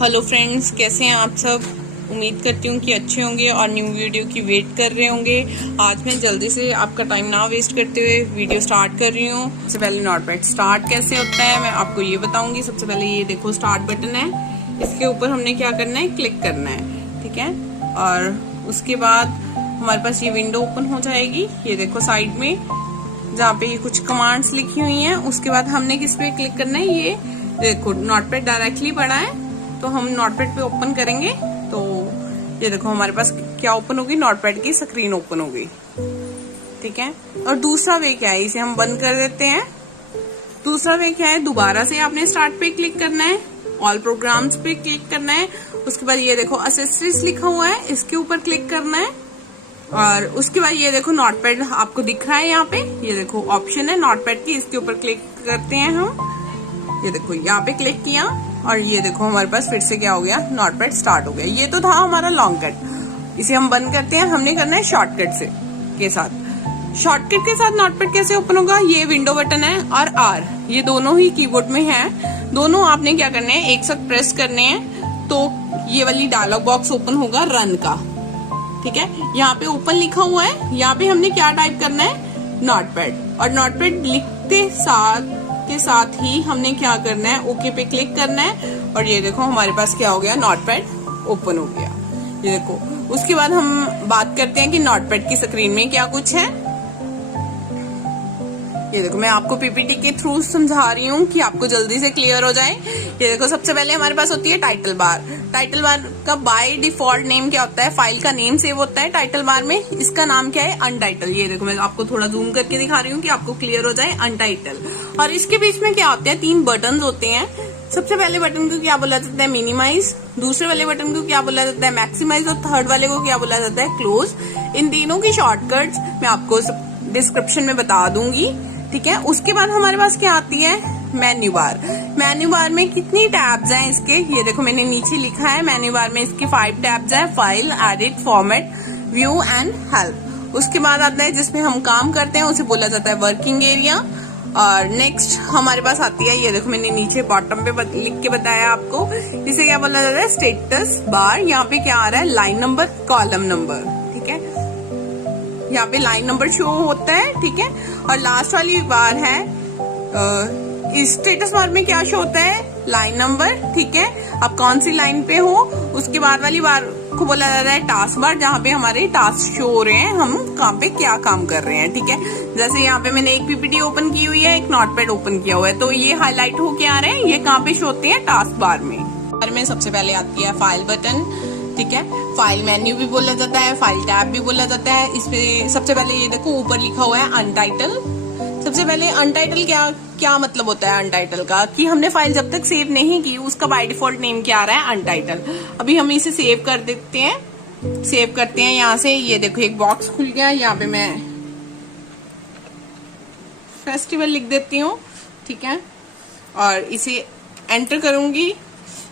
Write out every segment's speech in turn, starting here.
Hello friends, कैसे हैं आप सब। उम्मीद करती हूँ कि अच्छे होंगे और न्यू वीडियो की वेट कर रहे होंगे। आज मैं जल्दी से आपका टाइम ना वेस्ट करते हुए वीडियो स्टार्ट कर रही हूँ। सबसे पहले नोटपैड स्टार्ट कैसे होता है मैं आपको ये बताऊंगी। सबसे पहले ये देखो स्टार्ट बटन है, इसके ऊपर हमने क्या करना है, क्लिक करना है, ठीक है। और उसके बाद हमारे पास ये विंडो ओपन हो जाएगी। ये देखो साइड में जहाँ पे ये कुछ कमांड्स लिखी हुई हैं, उसके बाद हमने किस पे क्लिक करना है, ये देखो नोटपैड डायरेक्टली पड़ा है तो हम नोटपैड पे ओपन करेंगे तो ये देखो हमारे पास क्या ओपन होगी, नोटपैड की स्क्रीन ओपन हो गई, ठीक है। और दूसरा वे क्या है, इसे हम बंद कर देते हैं। दूसरा वे क्या है, दोबारा से आपने स्टार्ट पे क्लिक करना है, ऑल प्रोग्राम्स पे क्लिक करना है। उसके बाद ये देखो एसेसरीज लिखा हुआ है, इसके ऊपर क्लिक करना है। और उसके बाद ये देखो नोटपैड आपको दिख रहा है यहाँ पे, ये देखो ऑप्शन है नोटपैड की, इसके ऊपर क्लिक करते हैं हम। ये देखो यहाँ पे क्लिक किया और ये देखो हमारे पास फिर से क्या हो गया, नोटपैड स्टार्ट हो गया। ये तो था हमारा लॉन्ग कट, इसे हम बंद करते हैं। हमने करना है शॉर्टकट से के साथ। शॉर्टकट के साथ नोटपैड कैसे ओपन होगा, ये विंडो बटन है और आर, ये दोनों ही कीबोर्ड में है। दोनों आपने क्या करने हैं, एक साथ प्रेस करने हैं तो ये वाली डायलॉग बॉक्स ओपन होगा रन का, ठीक है। यहाँ पे ओपन लिखा हुआ है, यहाँ पे हमने क्या टाइप करना है, नोटपैड। और नोटपैड लिखते के साथ ही हमने क्या करना है, ओके पे क्लिक करना है। और ये देखो हमारे पास क्या हो गया, नोटपैड ओपन हो गया। ये देखो उसके बाद हम बात करते हैं कि नोटपैड की स्क्रीन में क्या कुछ है। ये देखो मैं आपको पीपीटी के थ्रू समझा रही हूँ कि आपको जल्दी से क्लियर हो जाए। ये देखो सबसे पहले हमारे पास होती है टाइटल बार। टाइटल बार का बाय डिफॉल्ट नेम क्या होता है, फाइल का नेम सेव होता है टाइटल बार में। इसका नाम क्या है, अनटाइटल। ये देखो मैं आपको थोड़ा जूम करके दिखा रही हूँ कि आपको क्लियर हो जाए, अनटाइटल। और इसके बीच में क्या होते हैं, 3 बटन होते हैं। सबसे पहले बटन को क्या बोला जाता है, मिनिमाइज। दूसरे वाले बटन को क्या बोला जाता है, मैक्सिमाइज। और थर्ड वाले को क्या बोला जाता है, क्लोज। इन तीनों की शॉर्टकट्स मैं आपको डिस्क्रिप्शन में बता दूंगी, ठीक है। उसके बाद हमारे पास क्या आती है, मेन्यू बार। मेन्यू बार में कितनी टैब्स हैं इसके, ये देखो मैंने नीचे लिखा है। मेन्यू बार में इसके 5 टैब्स हैं, file, edit, format, view and help. उसके बाद आता है जिसमें हम काम करते हैं, उसे बोला जाता है वर्किंग एरिया। और नेक्स्ट हमारे पास आती है, ये देखो मैंने नीचे बॉटम पे लिख के बताया आपको, इसे क्या बोला जाता है, स्टेटस बार। यहाँ पे क्या आ रहा है, लाइन नंबर, कॉलम नंबर, ठीक है। यहाँ पे लाइन नंबर शो होता है, ठीक है। और लास्ट वाली बार है स्टेटस बार में क्या शो होता है, लाइन नंबर, ठीक है। आप कौन सी लाइन पे हो। उसके बाद वाली बार को बोला जा रहा है टास्क बार, जहाँ पे हमारे टास्क शो हो रहे हैं, हम कहाँ पे क्या काम कर रहे हैं, ठीक है। जैसे यहाँ पे मैंने एक पीपीटी ओपन की हुई है, एक नोटपैड ओपन किया हुआ है, तो ये हाईलाइट होके आ रहे हैं, ये कहाँ पे शो होते हैं, टास्क बार में। बार में सबसे पहले आती है फाइल बटन, ठीक है। फाइल मेन्यू भी बोला जाता है, फाइल टैब भी बोला जाता है। इसमें सबसे पहले ये देखो ऊपर लिखा हुआ है अनटाइटल। सबसे पहले अनटाइटल क्या मतलब होता है अनटाइटल का, कि हमने फाइल जब तक सेव नहीं की उसका बाय डिफॉल्ट नेम क्या आ रहा है, अनटाइटल। अभी हम इसे सेव कर देते हैं, सेव करते हैं यहाँ से। ये देखो एक बॉक्स खुल गया, यहाँ पे मैं फेस्टिवल लिख देती हूँ, ठीक है। और इसे एंटर करूंगी।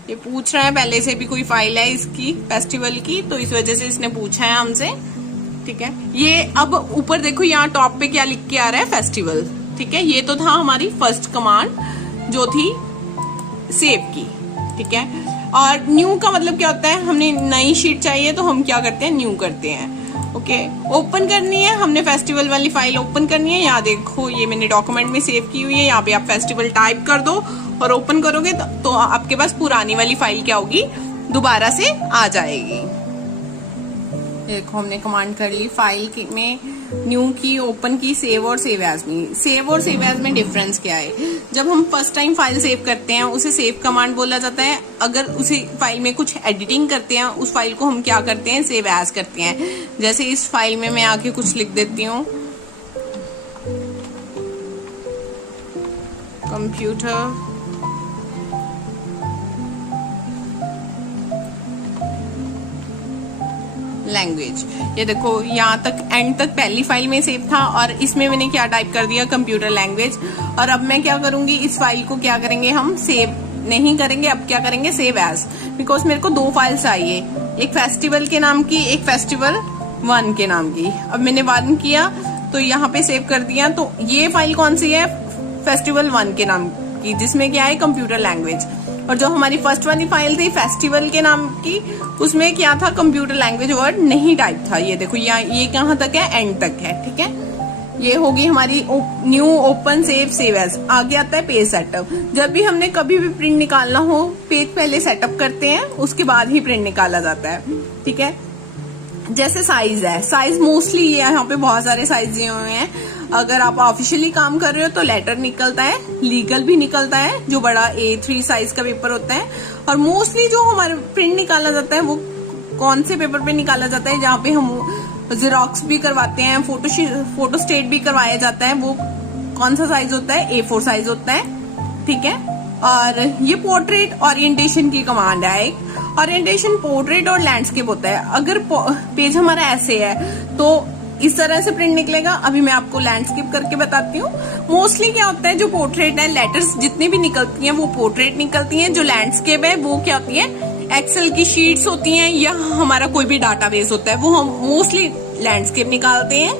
ये पूछ रहा है पहले से भी कोई फाइल है इसकी फेस्टिवल की, तो इस वजह से इसने पूछा है हमसे, ठीक है। ये अब ऊपर देखो यहाँ टॉप पे क्या लिख के आ रहा है, फेस्टिवल, ठीक है। ये तो था हमारी फर्स्ट कमांड जो थी सेव की, ठीक है। और न्यू का मतलब क्या होता है, हमने नई शीट चाहिए तो हम क्या करते हैं, न्यू करते हैं, ओके। ओपन करनी है, हमने फेस्टिवल वाली फाइल ओपन करनी है। यहाँ देखो ये मैंने डॉक्यूमेंट में सेव की हुई है, यहाँ पे आप फेस्टिवल टाइप कर दो और ओपन करोगे तो आपके पास पुरानी वाली फाइल क्या होगी, दोबारा से आ जाएगी। देखो हमने कमांड कर ली, फाइल में न्यू की, ओपन की, सेव और सेव एज में। सेव और सेव एज में डिफरेंस क्या है, जब हम फर्स्ट टाइम फाइल सेव करते हैं उसे सेव कमांड बोला जाता है। अगर उसी फाइल में कुछ एडिटिंग करते हैं उस फाइल को हम क्या करते हैं, सेव एज करते हैं। जैसे इस फाइल में मैं आके कुछ लिख देती हूँ, कंप्यूटर लैंग्वेज। ये देखो यहाँ तक एंड तक पहली फाइल में सेव था और इसमें मैंने क्या टाइप कर दिया, कंप्यूटर लैंग्वेज। और अब मैं क्या करूंगी, इस फाइल को क्या करेंगे, हम सेव नहीं करेंगे, अब क्या करेंगे, सेव एज। बिकॉज मेरे को 2 फाइल्स चाहिए, एक फेस्टिवल के नाम की, एक फेस्टिवल 1 के नाम की। अब मैंने 1 किया तो यहाँ पे सेव कर दिया, तो ये फाइल कौन सी है, फेस्टिवल 1 के नाम की, जिसमें क्या है, कंप्यूटर लैंग्वेज। और जो हमारी फर्स्ट वाली फाइल थी फेस्टिवल के नाम की, उसमें क्या था, कंप्यूटर लैंग्वेज वर्ड नहीं टाइप था। ये देखो ये कहाँ तक है, एंड तक है, ठीक है। ये होगी हमारी न्यू ओपन सेव एज। आगे आता है पेज सेटअप। जब भी हमने कभी भी प्रिंट निकालना हो, पेज पहले सेटअप करते हैं, उसके बाद ही प्रिंट निकाला जाता है, ठीक है। जैसे साइज है, साइज मोस्टली ये यहाँ पे बहुत सारे साइज दिए हुए हैं। अगर आप ऑफिशियली काम कर रहे हो तो लेटर निकलता है, लीगल भी निकलता है, जो बड़ा A3 साइज का पेपर होता है। और मोस्टली जो हमारे प्रिंट निकाला जाता है वो कौन से पेपर पे निकाला जाता है, जहाँ पे हम जेरोक्स भी करवाते हैं, फोटो स्टेट भी करवाया जाता है, वो कौन सा साइज होता है, A4 साइज होता है, ठीक है। और ये पोर्ट्रेट ओरिएंटेशन की कमांड है। एक ओरिएंटेशन पोर्ट्रेट और लैंडस्केप होता है। अगर पेज हमारा ऐसे है तो इस तरह से प्रिंट निकलेगा। अभी मैं आपको लैंडस्केप करके बताती हूँ। मोस्टली क्या होता है, जो पोर्ट्रेट है, लेटर्स जितनी भी निकलती हैं वो पोर्ट्रेट निकलती हैं। जो लैंडस्केप है वो क्या होती है, एक्सेल की शीट्स होती हैं, या हमारा कोई भी डाटाबेस होता है, वो हम मोस्टली लैंडस्केप निकालते हैं,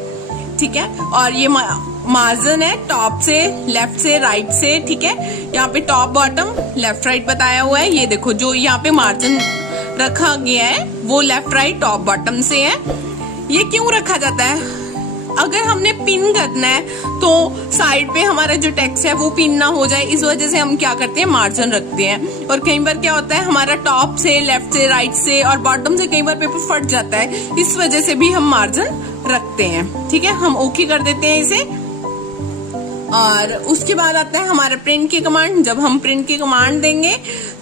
ठीक है। और ये मार्जिन है, टॉप से, लेफ्ट से, राइट से, ठीक है। यहाँ पे टॉप बॉटम लेफ्ट राइट बताया हुआ है। ये देखो जो यहाँ पे मार्जिन रखा गया है वो लेफ्ट राइट टॉप बॉटम से है। ये क्यों रखा जाता है, अगर हमने पिन करना है तो साइड पे हमारा जो टेक्स्ट है वो पिन ना हो जाए, इस वजह से हम क्या करते हैं, मार्जिन रखते हैं। और कई बार क्या होता है, हमारा टॉप से, लेफ्ट से, राइट से और बॉटम से कई बार पेपर फट जाता है, इस वजह से भी हम मार्जिन रखते हैं, ठीक है। हम ओके कर देते हैं इसे। और उसके बाद आता है हमारा प्रिंट की कमांड। जब हम प्रिंट की कमांड देंगे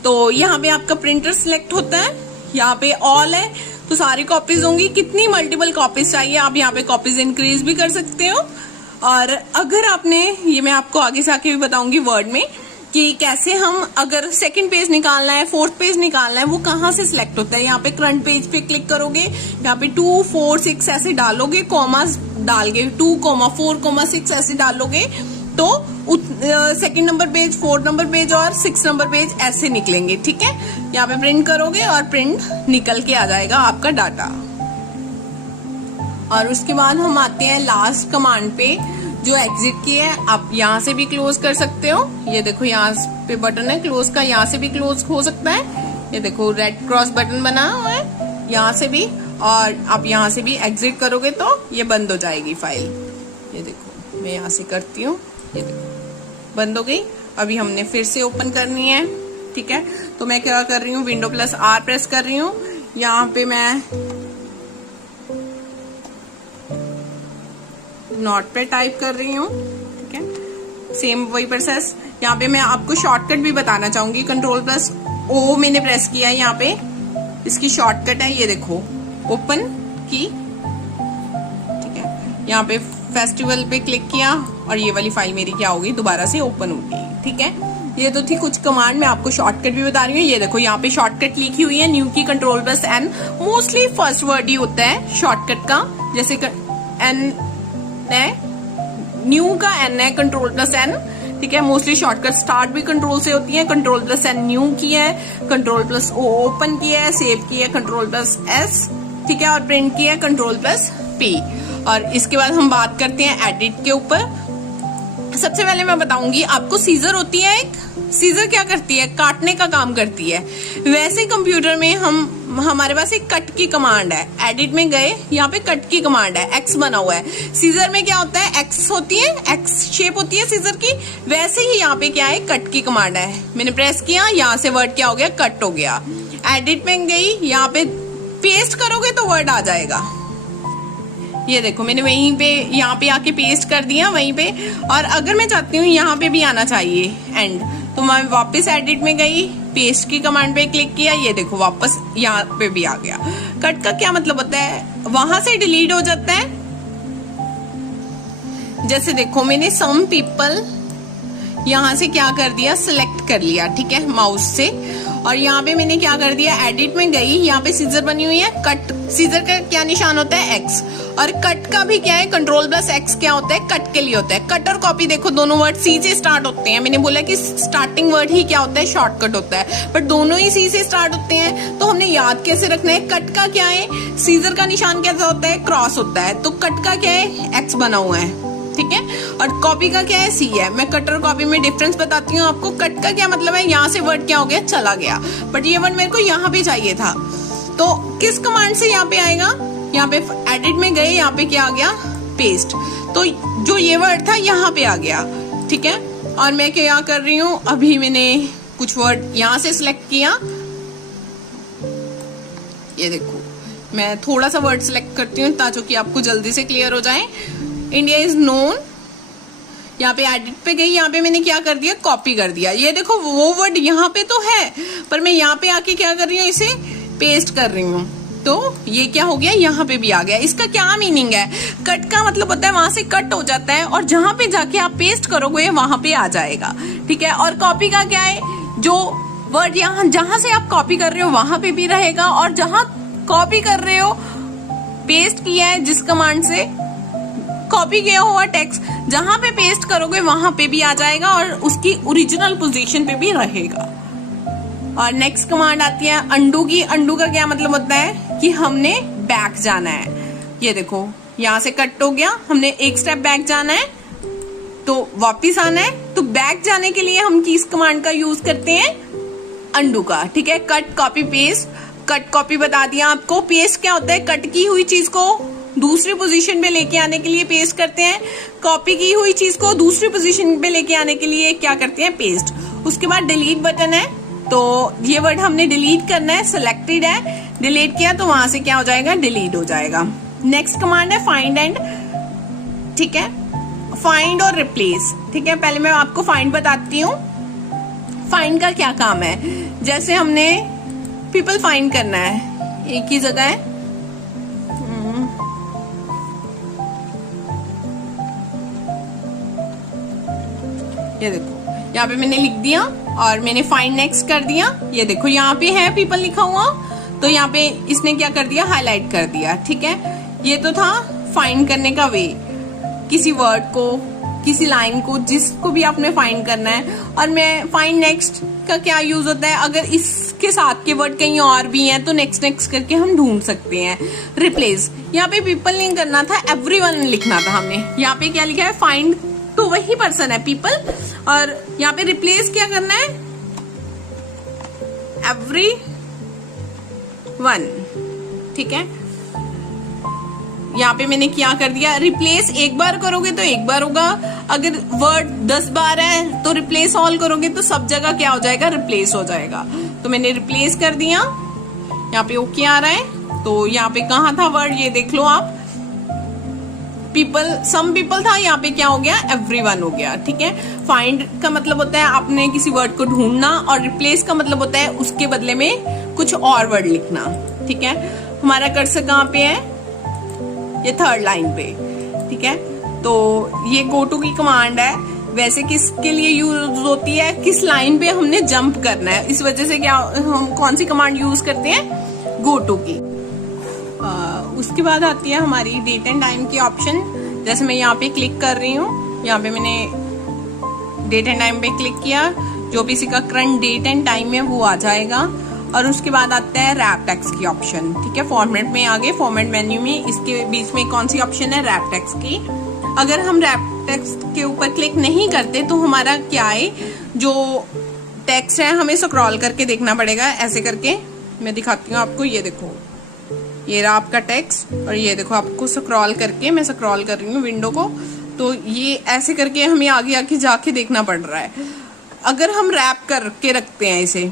तो यहाँ पे आपका प्रिंटर सिलेक्ट होता है, यहाँ पे ऑल है तो सारी कॉपीज होंगी। कितनी मल्टीपल कॉपीज चाहिए आप यहाँ पे कॉपीज इंक्रीज भी कर सकते हो। और अगर आपने, ये मैं आपको आगे से आके भी बताऊंगी वर्ड में कि कैसे हम, अगर सेकंड पेज निकालना है, फोर्थ पेज निकालना है, वो कहाँ से सिलेक्ट होता है। यहाँ पे करंट पेज पे क्लिक करोगे, यहाँ पे 2, 4, 6 ऐसे डालोगे, कॉमास डाल के 2, 4, 6 ऐसे डालोगे तो second number page, fourth number page और 6 नंबर पेज ऐसे निकलेंगे, ठीक है। यहाँ पे प्रिंट करोगे और प्रिंट निकल के आ जाएगा आपका डाटा। और उसके बाद हम आते हैं लास्ट कमांड पे, जो एग्जिट की है। आप यहाँ से भी क्लोज कर सकते हो। ये देखो यहाँ पे बटन है क्लोज का, यहाँ से भी क्लोज हो सकता है। ये देखो रेड क्रॉस बटन बना हुआ है, यहाँ से भी। और आप यहाँ से भी एग्जिट करोगे तो ये बंद हो जाएगी फाइल। ये देखो मैं यहाँ से करती हूँ, ये देखो बंद हो गई। अभी हमने फिर से ओपन करनी है, ठीक है। तो मैं क्या कर रही हूँ, Windows+R प्रेस कर रही हूँ। यहाँ पे मैं नोट पे टाइप कर रही हूँ, ठीक है। सेम वही प्रोसेस। यहाँ पे मैं आपको शॉर्टकट भी बताना चाहूंगी। Ctrl+O मैंने प्रेस किया है, यहाँ पे इसकी शॉर्टकट है, ये देखो ओपन की, ठीक है। यहाँ पे फेस्टिवल पे क्लिक किया और ये वाली फाइल मेरी क्या होगी, दोबारा से ओपन हो गई, ठीक है। ये तो थी कुछ कमांड, मैं आपको शॉर्टकट भी बता रही हूँ। ये देखो यहाँ पे शॉर्टकट लिखी हुई है, न्यू की Ctrl+N। मोस्टली फर्स्ट वर्ड ही होता है शॉर्टकट का, जैसे N है, न्यू का N है, Ctrl+N, ठीक है। मोस्टली शॉर्टकट स्टार्ट भी कंट्रोल से होती है। Ctrl+N न्यू की है, Ctrl+O ओपन की है, सेव की है Ctrl+S, ठीक है। और प्रिंट की है Ctrl+P। और इसके बाद हम बात करते हैं एडिट के ऊपर। सबसे पहले मैं बताऊंगी आपको, सीजर होती है एक, सीजर क्या करती है, काटने का काम करती है। वैसे कंप्यूटर में हमारे पास एक कट की कमांड है। एडिट में गए, यहाँ पे कट की कमांड है, एक्स बना हुआ है। सीजर में क्या होता है, एक्स होती है, एक्स शेप होती है सीजर की। वैसे ही यहाँ पे क्या है, कट की कमांड है। मैंने प्रेस किया, यहाँ से वर्ड क्या हो गया, कट हो गया। एडिट में गई, यहाँ पे पेस्ट करोगे तो वर्ड आ जाएगा। ये देखो मैंने वहीं पे, यहाँ पे आके पेस्ट कर दिया वहीं पे। और अगर मैं चाहती हूँ यहाँ पे भी आना चाहिए एंड, तो मैं वापस एडिट में गई, पेस्ट की कमांड पे क्लिक किया, ये देखो वापस यहाँ पे भी आ गया। कट का क्या मतलब होता है, वहां से डिलीट हो जाता है। जैसे देखो मैंने सम पीपल यहाँ से क्या कर दिया, सिलेक्ट कर लिया, ठीक है, माउस से। और यहाँ पे मैंने क्या कर दिया, एडिट में गई, यहाँ पे सीजर बनी हुई है, कट, सीजर का क्या निशान होता है, एक्स। और कट का भी क्या है, Ctrl+X क्या होता है, कट के लिए होता है। कट और कॉपी देखो दोनों वर्ड सी से स्टार्ट होते हैं। मैंने बोला कि स्टार्टिंग वर्ड ही क्या होता है, शॉर्टकट होता है, बट दोनों ही सी से स्टार्ट होते हैं। तो हमने याद कैसे रखना है, कट का क्या है, सीजर का निशान कैसा होता है, क्रॉस होता है। तो कट का क्या है, एक्स बना हुआ है, ठीक है। और कॉपी का क्या है, सी है। मैं कट और कॉपी में डिफरेंस बताती हूँ आपको। कट का क्या मतलब है, यहाँ से वर्ड क्या हो गया, चला गया, बट ये वर्ड मेरे को यहाँ पे चाहिए था, तो किस कमांड से यहाँ पे आएगा, यहाँ पे एडिट में गए, यहाँ पे क्या आ गया, पेस्ट। तो जो ये वर्ड था यहाँ पे आ गया, ठीक है। और मैं क्या कर रही हूँ, अभी मैंने कुछ वर्ड यहाँ से सिलेक्ट किया, ये देखो मैं थोड़ा सा वर्ड सिलेक्ट करती हूँ ताकि आपको जल्दी से क्लियर हो जाए। इंडिया इज नोन, यहाँ पे एडिट पे गई, यहाँ पे मैंने क्या कर दिया, कॉपी कर दिया। ये देखो वो वर्ड यहाँ पे तो है, पर मैं यहाँ पे आके क्या कर रही हूँ, इसे पेस्ट कर रही हूँ, तो ये क्या हो गया, यहाँ पे भी आ गया। इसका क्या मीनिंग है, कट का मतलब होता है वहां से कट हो जाता है और जहां पे जाके आप पेस्ट करोगे वहां पे आ जाएगा, ठीक है। और कॉपी का क्या है, जो वर्ड यहाँ जहां से आप कॉपी कर रहे हो वहां पे भी रहेगा, और जहां कॉपी कर रहे हो, पेस्ट किया है जिस कमांड से कॉपी किया हुआ टेक्स्ट, जहां पे पेस्ट करोगे वहां पे भी आ जाएगा और उसकी ओरिजिनल पोजीशन पे भी रहेगा। और नेक्स्ट कमांड आती है अंडू की। अंडू का क्या मतलब होता है कि हमने बैक जाना है। ये देखो यहाँ से कट हो गया, हमने एक स्टेप बैक जाना है तो वापिस आना है, तो बैक जाने के लिए हम किस कमांड का यूज करते हैं, अंडू का, ठीक है। Cut copy paste, cut copy बता दिया आपको, पेस्ट क्या होता है, कट की हुई चीज को दूसरी पोजीशन पे लेके आने के लिए पेस्ट करते हैं, कॉपी की हुई चीज को दूसरी पोजीशन पे लेके आने के लिए क्या करते हैं, पेस्ट। उसके बाद डिलीट बटन है, तो ये वर्ड हमने डिलीट करना है, सिलेक्टेड है, डिलीट किया तो वहां से क्या हो जाएगा, डिलीट हो जाएगा। नेक्स्ट कमांड है फाइंड एंड, ठीक है, फाइंड और रिप्लेस, ठीक है। पहले मैं आपको फाइंड बताती हूँ। फाइंड का क्या काम है, जैसे हमने पीपल फाइंड करना है, एक ही जगह है, ये देखो यहाँ पे मैंने लिख दिया और मैंने फाइंड नेक्स्ट कर दिया। ये देखो यहाँ पे है पीपल लिखा हुआ, तो यहाँ पे इसने क्या कर दिया, हाईलाइट कर दिया, ठीक है। ये तो था फाइंड करने का वे, किसी वर्ड को, किसी लाइन को, जिसको भी आपने फाइंड करना है। और मैं फाइंड नेक्स्ट का क्या यूज होता है, अगर इसके साथ के वर्ड कहीं और भी हैं तो नेक्स्ट नेक्स्ट करके हम ढूंढ सकते हैं। रिप्लेस, यहाँ पे पीपल नहीं करना था, एवरीवन लिखना था हमने। यहाँ पे क्या लिखा है, फाइंड तो वही पर्सन है पीपल, और यहाँ पे रिप्लेस क्या करना है, एवरी वन, ठीक है। यहाँ पे मैंने क्या कर दिया, रिप्लेस एक बार करोगे तो एक बार होगा, अगर वर्ड 10 बार है तो रिप्लेस ऑल करोगे तो सब जगह क्या हो जाएगा, रिप्लेस हो जाएगा। तो मैंने रिप्लेस कर दिया, यहाँ पे ओके आ रहा है। तो यहाँ पे कहाँ था वर्ड, ये देख लो आप, पीपल, सम पीपल था, यहाँ पे क्या हो गया, एवरीवन हो गया, ठीक है। फाइंड का मतलब होता है आपने किसी वर्ड को ढूंढना, और रिप्लेस का मतलब होता है उसके बदले में कुछ और वर्ड लिखना, ठीक है। हमारा कर्सर कहाँ पे है, ये थर्ड लाइन पे, ठीक है। तो ये गो टू की कमांड है, वैसे किसके लिए यूज होती है, किस लाइन पे हमने जंप करना है, इस वजह से क्या हम कौन सी कमांड यूज करते हैं, गो टू की। उसके बाद आती है हमारी डेट एंड टाइम की ऑप्शन। जैसे मैं यहाँ पे क्लिक कर रही हूँ, यहाँ पे मैंने डेट एंड टाइम पे क्लिक किया, जो भी इसी का करंट डेट एंड टाइम है वो आ जाएगा। और उसके बाद आता है रैप टेक्स्ट की ऑप्शन, ठीक है। फॉर्मेट में आगे फॉर्मेट मेन्यू में इसके बीच में कौन सी ऑप्शन है, रैप टेक्स्ट की। अगर हम रैप टेक्स्ट के ऊपर क्लिक नहीं करते तो हमारा क्या है, जो टेक्स्ट है हमें स्क्रॉल करके देखना पड़ेगा, ऐसे करके मैं दिखाती हूँ आपको। ये देखो, ये रहा आपका टेक्स्ट, और ये देखो आपको स्क्रॉल करके, मैं स्क्रॉल कर रही हूँ विंडो को, तो ये ऐसे करके हमें आगे आके जाके देखना पड़ रहा है। अगर हम रैप करके रखते हैं इसे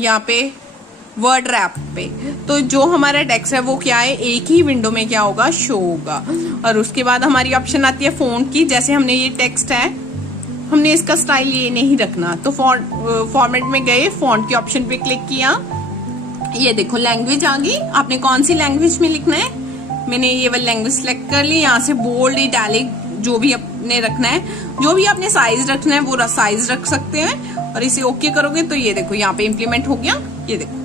यहाँ पे वर्ड रैप पे, तो जो हमारा टेक्स्ट है वो क्या है, एक ही विंडो में क्या होगा, शो होगा। और उसके बाद हमारी ऑप्शन आती है फॉन्ट की। जैसे हमने ये टेक्स्ट है, हमने इसका स्टाइल ये नहीं रखना, तो फॉर्मेट में गए, फॉन्ट के ऑप्शन पे क्लिक किया, ये देखो लैंग्वेज आ गई, आपने कौन सी लैंग्वेज में लिखना है, मैंने ये वाली लैंग्वेज सेलेक्ट कर ली। यहाँ से बोल्ड, इटैलिक, जो भी अपने रखना है, जो भी आपने साइज रखना है वो साइज रख सकते हैं, और इसे ओके करोगे तो ये देखो यहाँ पे इम्प्लीमेंट हो गया, ये देखो,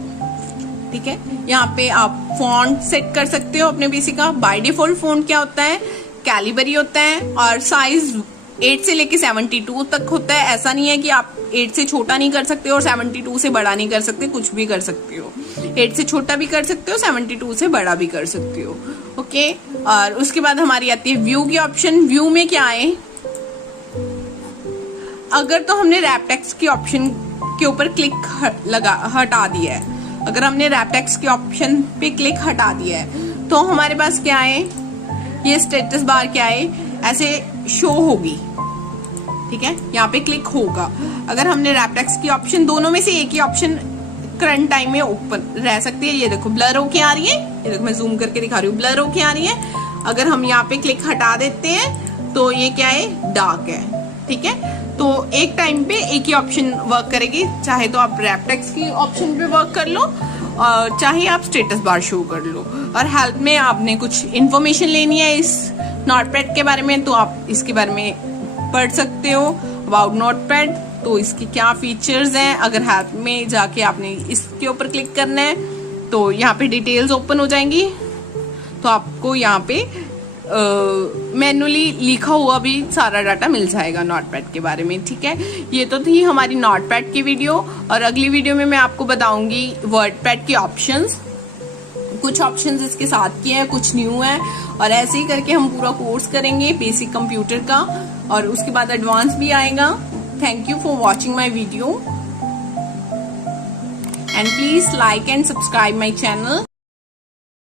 ठीक है। यहाँ पे आप फॉन्ट सेट कर सकते हो अपने पीसी का। बाय डिफॉल्ट फॉन्ट क्या होता है, कैलिबरी होता है, और साइज 8 से लेके 72 तक होता है। ऐसा नहीं है कि आप 8 से छोटा नहीं कर सकते और 72 से बड़ा नहीं कर सकते, कुछ भी कर सकते हो। 8 से छोटा भी कर सकते हो, 72 से बड़ा भी कर सकते हो, ओके। और उसके बाद हमारी आती है व्यू की ऑप्शन। व्यू में क्या है, अगर तो हमने रैप टेक्स्ट की ऑप्शन के ऊपर क्लिक हटा दिया है, अगर हमने रैप टेक्स्ट के ऑप्शन पे क्लिक हटा दिया है तो हमारे पास क्या है, ये स्टेटस बार क्या है, ऐसे शो होगी। ठीक है, यहाँ पे क्लिक होगा। अगर हमने रैप टेक्स्ट की ऑप्शन, दोनों में से एक ही ऑप्शन करंट टाइम में ओपन रह सकती है। ये देखो ब्लर होके आ रही है, ये देखो मैं जूम करके दिखा रही हूँ, ब्लर होके आ रही है। अगर हम यहाँ पे क्लिक हटा देते हैं तो ये क्या है, डार्क है। ठीक है, तो एक टाइम पे एक ही ऑप्शन वर्क करेगी, चाहे तो आप रैप टेक्स्ट की ऑप्शन पे वर्क कर लो और चाहे आप स्टेटस बार शो कर लो। और हेल्प में आपने कुछ इन्फॉर्मेशन लेनी है इस नोटपैड के बारे में तो आप इसके बारे में पढ़ सकते हो, अबाउट नोटपैड, तो इसके क्या फीचर्स हैं। अगर हेल्प में जाके आपने इसके ऊपर क्लिक करना है तो यहाँ पे डिटेल्स ओपन हो जाएंगी, तो आपको यहाँ पे मैनुअली लिखा हुआ भी सारा डाटा मिल जाएगा नोटपैड के बारे में। ठीक है, ये तो थी हमारी नोटपैड की वीडियो, और अगली वीडियो में मैं आपको बताऊंगी वर्डपैड के ऑप्शंस। कुछ ऑप्शंस इसके साथ के हैं, कुछ न्यू है, और ऐसे ही करके हम पूरा कोर्स करेंगे बेसिक कंप्यूटर का, और उसके बाद एडवांस भी आएगा। Thank you for watching my video and please like and subscribe my channel.